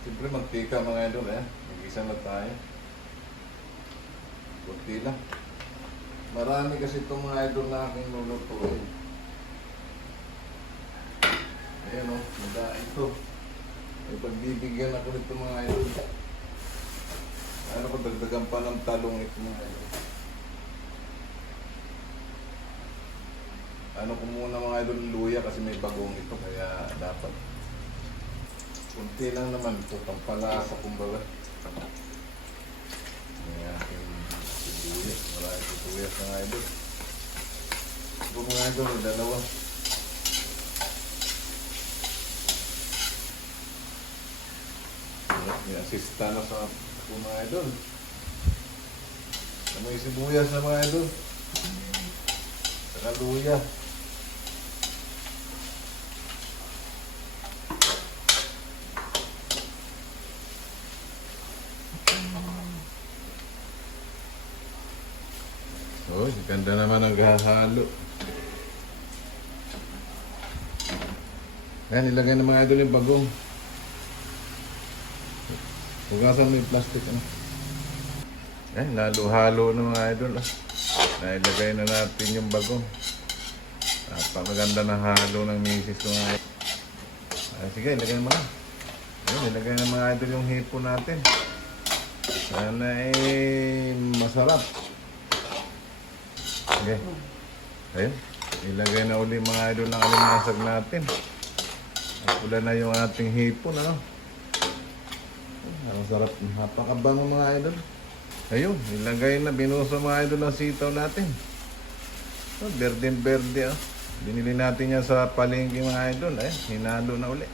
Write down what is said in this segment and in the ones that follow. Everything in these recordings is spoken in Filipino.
Siyempre magtika mga idol eh. Mag-isa na tayo. Kunti lang. Marami kasi itong mga idol na aking lulutuin. Ayan o, nadain ito. May pagbibigyan ako nito mga idol. Ano ko, dagdagan pa ng talong ito mga idol. Ano ko muna mga idol, luya kasi may bagong ito. Kaya dapat kunti lang naman ito, pampalasa kumbaga. May aking sibuyas, maraming sibuyas mga idol. Ito mga idol, dalawa. May asista na sa ako mga idol. May sibuyas na mga idol. Saka luya. Oh, ganda naman ang hahalo. Ayan, ilagay ng mga idol yung bagong. Hugasan mo yung plastic, ano. Ayan, lalo-halo ng mga idol, ah. Nailagay na natin yung bagong. Napakaganda na halo ng misis ko mga idol. Sige, ilagay mo na. Ayan, ilagay ng mga idol yung hipo natin. Sana masarap. Okay. Ayun. Ilagay na uli mga idol ng alimasag natin. Pula na yung ating hipon, ano? Ang sarap. Napakabango mga idol. Ayun. Ilagay na. Binuso mga idol ang sitaw natin. So, berde-berde, oh. Binili natin yan sa palengke mga idol. Ayun. Hinalo na uli.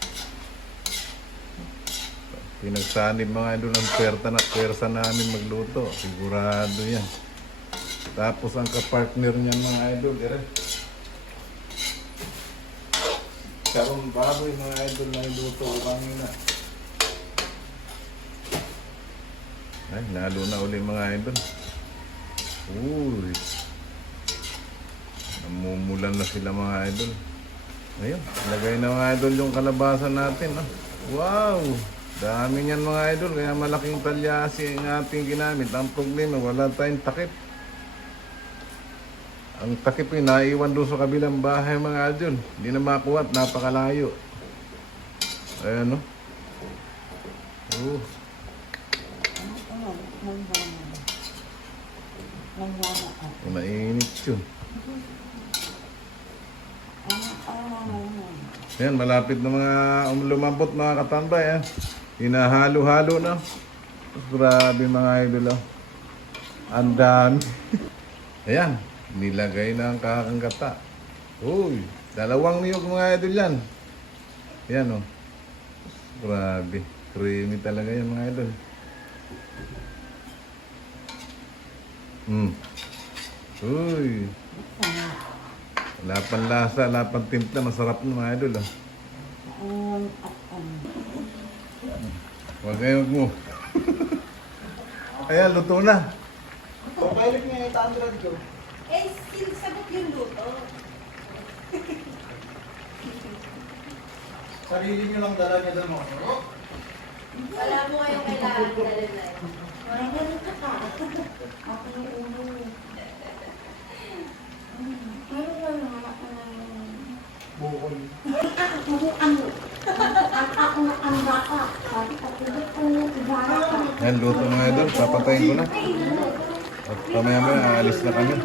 Pinagsanib mga idol ang pwersa namin magluto. Sigurado yan. Tapos ang kapartner niyan mga idol, karong baboy mga idol na iluto ko kanina. Ay, nalo na uli mga idol. Uy. Namumulan na sila mga idol. Ayun, lagay na mga idol yung kalabasan natin. Oh. Wow! Dami niyan mga idol, kaya malaking talyasi ang ating ginamit. Ang problema, wala tayong takip. Ang takip ay naiwan doon sa kabilang bahay mga idol. Hindi na makuha at napakalayo. Ayan, no? Mainit yun. Ayan, malapit na mga lumambot mga katambay. Eh. Hinahalo-halo na. Grabe mga idol. Oh. Ang dami. Ayan. Nilagay na ang kakanggata. Uy, dalawang niyog mga idol yan. Yan o. Oh. Grabe. Creamy talaga yan mga idol. Uy. Wala pang lasa, wala pang timpla. Masarap na mga idol. Oh. Huwag kayong mo. Ayan, luto na. Balik niya yung tandra dito. Eh, sinasagot yung luto. Sarili niyo lang dala niya doon mga sarap. Wala mo kayong kailangan dala na yun. May ganun ka pa. Ako yung ulo. Ano ba naman ako ng... Bukol. Mabukan mo. Ako ang baka. Sabi ko, ko ibara ka. Ayan, luto mga idol. Papatayin ko na. At pamaya-maya, aalis na kami.